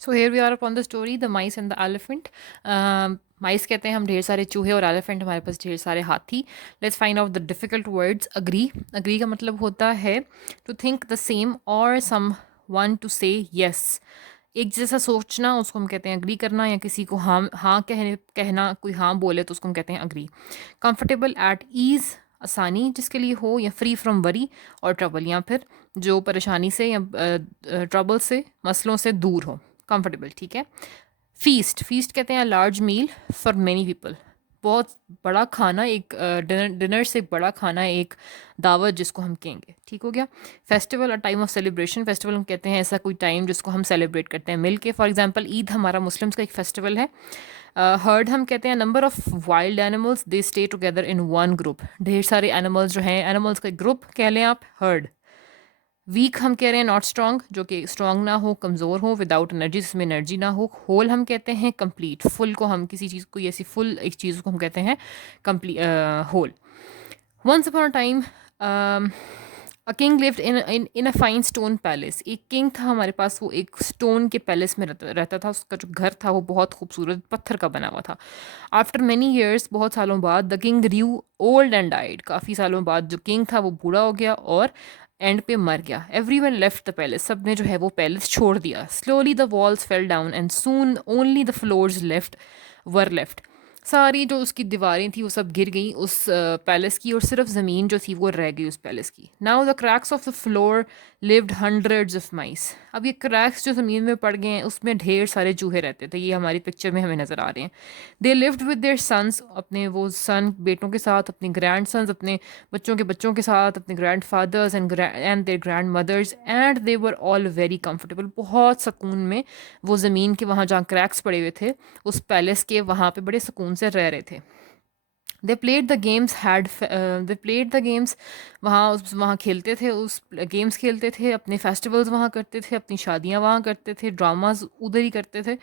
So here we are upon the story the mice and the elephant. Mice कहते हैं हम ढेर सारे चूहे, और एलिफेंट हमारे पास ढेर सारे हाथी। Let's find out the difficult words. Agree, agree का मतलब होता है टू थिंक द सेम और सम वन टू से यस। एक जैसा सोचना उसको हम कहते हैं अग्री करना, या किसी को हाँ हाँ कहना, कोई हाँ बोले तो उसको हम कहते हैं अग्री। कंफर्टेबल, एट ईज, आसानी जिसके लिए हो, या फ्री फ्रॉम वरी और ट्रबल, या फिर जो परेशानी से या ट्रबल से, मसलों से दूर हो। कंफर्टेबल, ठीक है। फीस्ट, फीस्ट कहते हैं large meal for many people, बहुत बड़ा खाना, एक डिनर, डिनर से बड़ा खाना, एक दावत जिसको हम कहेंगे, ठीक हो गया। Festival, a time of celebration, festival हम कहते हैं ऐसा कोई टाइम जिसको हम सेलिब्रेट करते हैं मिल के। फॉर एग्जाम्पल ईद हमारा मुस्लिम्स का एक फेस्टिवल है। हर्ड हम कहते हैं number of wild animals they stay together in one group, ढेर सारे एनिमल्स जो हैं, एनिमल्स का ग्रुप कह लें आप, हर्ड। वीक हम कह रहे हैं नॉट स्ट्रॉन्ग, जो कि स्ट्रॉन्ग ना हो, कमज़ोर हो, विदाउट एनर्जी, जिसमें एनर्जी ना हो। होल हम कहते हैं कंप्लीट, फुल को हम किसी चीज़ को, ऐसी फुल एक चीज़ को हम कहते हैं complete, whole. Once upon a time a king lived in a fine stone palace, एक किंग था हमारे पास, वो एक स्टोन के पैलेस में रहता था। उसका जो घर था वो बहुत खूबसूरत पत्थर का बना हुआ था। आफ्टर मैनी ईयर्स, बहुत सालों बाद, the king grew old and died, काफ़ी सालों बाद जो किंग था वो बूढ़ा हो गया और एंड पे मर गया। Every one left the palace, सब ने जो है वो पैलेस छोड़ दिया। Slowly the walls fell down and soon only the floors left were left, सारी जो उसकी दीवारें थी वो सब गिर गई उस पैलेस की, और सिर्फ ज़मीन जो थी वो रह गई उस पैलेस की। Now the cracks of the floor lived hundreds of mice, अब ये क्रैक्स जो ज़मीन में पड़ गए हैं उसमें ढेर सारे चूहे रहते थे, ये हमारी पिक्चर में हमें नज़र आ रहे हैं। They lived with their sons, अपने वो सन बेटों के साथ, अपने ग्रैंड सन्स, अपने बच्चों के साथ, अपने grandfathers and their grandmothers, and they were all very comfortable, बहुत सुकून में वो ज़मीन के वहाँ जहाँ क्रैक्स पड़े हुए थे उस पैलेस के वहाँ पे बड़े सुकून से रह रहे थे। They played the games had, they played the games, वहाँ खेलते थे, उस गेम्स खेलते थे, अपने फेस्टिवल्स वहाँ करते थे, अपनी शादियाँ वहाँ करते थे, ड्रामाज उधर ही करते थे,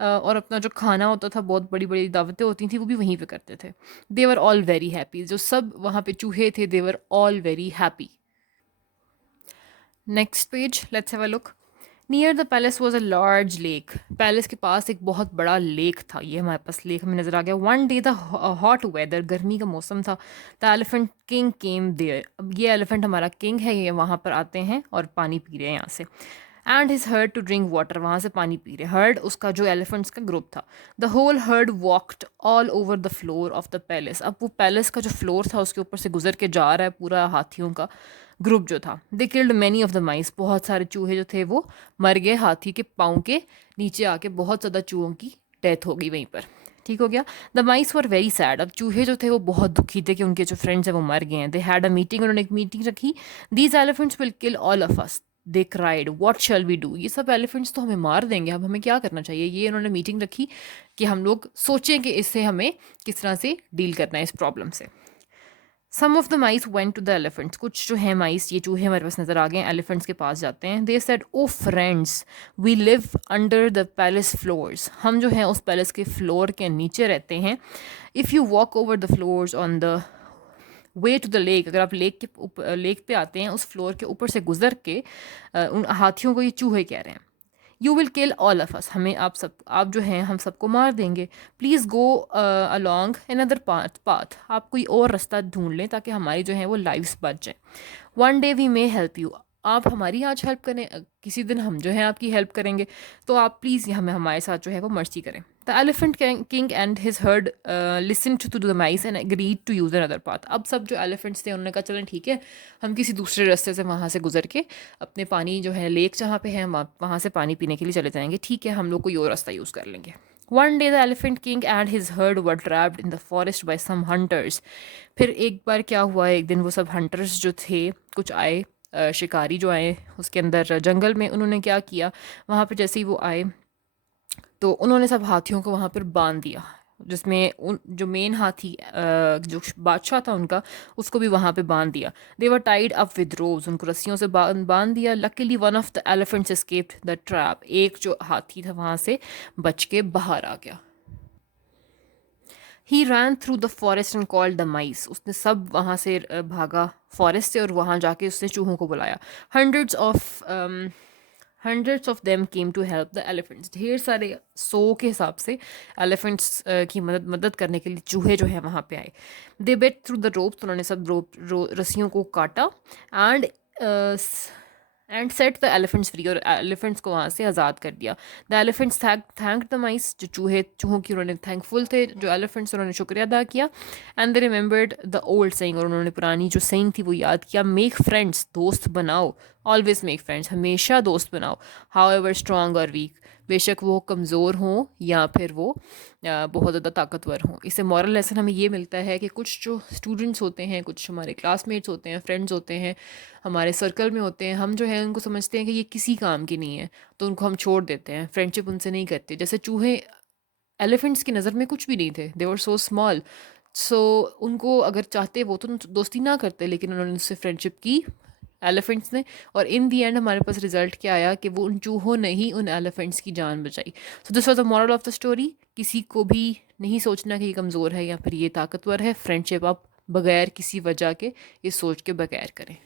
और अपना जो खाना होता था, बहुत बड़ी बड़ी दावतें होती थी, वो भी वहीं पे करते थे। They were all very happy, जो सब वहाँ पे चूहे थे, they were all very happy. Next page, let's have a look. Near the palace was a large lake, palace के पास एक बहुत बड़ा लेक था, ये हमारे पास लेक हमें नजर आ गया। One day the hot weather, गर्मी का मौसम था। The elephant king came there, अब ये एलिफेंट हमारा किंग है, ये वहाँ पर आते हैं और पानी पी रहे हैं यहाँ से। And his herd to drink water, वहाँ से पानी पी रहे। हर्ड उसका जो एलिफेंट्स का ग्रुप था। The whole herd walked all over the floor of the palace, अब वो पैलेस का जो फ्लोर था उसके ऊपर से गुजर के जा रहा है पूरा हाथियों का ग्रुप जो था। They killed many of the माइस, बहुत सारे चूहे जो थे वो मर गए हाथी के पाँव के नीचे आके, बहुत ज़्यादा चूहों की डेथ हो गई वहीं पर, ठीक हो गया। The mice were very sad, अब चूहे जो थे वो बहुत दुखी थे कि उनके जो फ्रेंड्स हैं वो मर गए हैं। दे हैड अ मीटिंग, उन्होंने एक मीटिंग रखी। These elephants will kill all of us, they cried what shall we do, ये सब एलिफेंट्स तो हमें मार देंगे, अब हमें क्या करना चाहिए। ये उन्होंने मीटिंग रखी कि हम लोग सोचें कि इससे हमें किस तरह से डील करना है इस प्रॉब्लम से। Some of the mice went to the elephants, कुछ जो है माइस, ये चूहे हमारे पास नज़र आ गए, एलिफेंट्स के पास जाते हैं। They said o friends we live under the palace floors, हम जो है उस पैलेस के फ्लोर के नीचे रहते हैं। If you walk over the floors on the way to the lake, अगर आप लेक पे आते हैं उस फ्लोर के ऊपर से गुजर के, उन हाथियों को ये चूहे कह रहे हैं। You will kill all of अस, हमें आप जो हैं हम सबको मार देंगे। Please go along another path, आप कोई और रास्ता ढूंढ लें ताकि हमारी जो है वो लाइफ्स बच जाए। One day we may help you, आप हमारी आज हेल्प करें, किसी दिन हम जो है आपकी हेल्प करेंगे, तो आप प्लीज़ हमें हमारे साथ जो है वो मर्सी करें। The elephant king and his herd listen to the mice and agreed to use another path, अब सब जो एलिफेंट्स थे उन्होंने कहा चलें ठीक है, हम किसी दूसरे रास्ते से वहाँ से गुजर के अपने पानी जो है लेक जहाँ पे है वहाँ से पानी पीने के लिए चले जाएंगे, ठीक है हम लोग कोई और रास्ता यूज़ कर लेंगे। One day the elephant king and his herd were trapped in the forest by some hunters, फिर एक बार क्या हुआ, एक दिन वो सब हंटर्स जो थे कुछ आए, शिकारी जो आए उसके अंदर जंगल में, उन्होंने क्या किया, वहाँ पर जैसे ही वो आए तो उन्होंने सब हाथियों को वहाँ पर बांध दिया, जिसमें उन जो मेन हाथी जो बादशाह था उनका, उसको भी वहाँ पे बांध दिया। दे वर टाइड अप विद रोज, उनको रस्सियों से बांध दिया। Luckily one of the elephants escaped the trap, एक जो हाथी था वहाँ से बच के बाहर आ गया। He ran through the forest and called the mice, उसने सब वहाँ से भागा फॉरेस्ट से और वहाँ जाके उसने चूहों को बुलाया। Hundreds of hundreds of them came to help the elephants, ढेर सारे, 100 के हिसाब से एलिफेंट्स की मदद करने के लिए चूहे जो है वहाँ पे आए। दे बेट थ्रू द रोप्स, उन्होंने सब रस्सियों को काटा। And and set the elephants free, और एलिफेंट्स को वहाँ से आज़ाद कर दिया। द एलिफेंट्स थैंक द माइस, जो चूहों की उन्होंने थैंकफुल थे जो एलिफेंट्स, उन्होंने शुक्रिया अदा किया। And they remembered the old saying, और उन्होंने पुरानी जो सेइंग थी वो याद किया, मेक फ्रेंड्स, दोस्त बनाओ, ऑलवेज मेक फ्रेंड्स, हमेशा दोस्त बनाओ, हाउ एवर स्ट्रॉन्ग और वीक, बेशक वो कमज़ोर हों या फिर वो बहुत ज़्यादा ताकतवर हों। इससे मॉरल लेसन हमें ये मिलता है कि कुछ जो स्टूडेंट्स होते हैं, कुछ हमारे क्लासमेट्स होते हैं, फ्रेंड्स होते हैं, हमारे सर्कल में होते हैं, हम जो है उनको समझते हैं कि ये किसी काम की नहीं है, तो उनको हम छोड़ देते हैं, फ्रेंडशिप उनसे नहीं करते। जैसे चूहे एलिफेंट्स की नज़र में कुछ भी नहीं थे, दे वर सो स्मॉल, सो उनको अगर चाहते वो तो दोस्ती ना करते, लेकिन उन्होंने उससे फ्रेंडशिप की एलिफेंट्स ने। और इन दी एंड हमारे पास रिजल्ट क्या आया कि वो उन चूहों ने ही उन एलिफेंट्स की जान बचाई। So this was the moral of the story, किसी को भी नहीं सोचना कि ये कमज़ोर है या फिर ये ताकतवर है, फ्रेंडशिप आप बगैर किसी वजह के ये सोच के बगैर करें।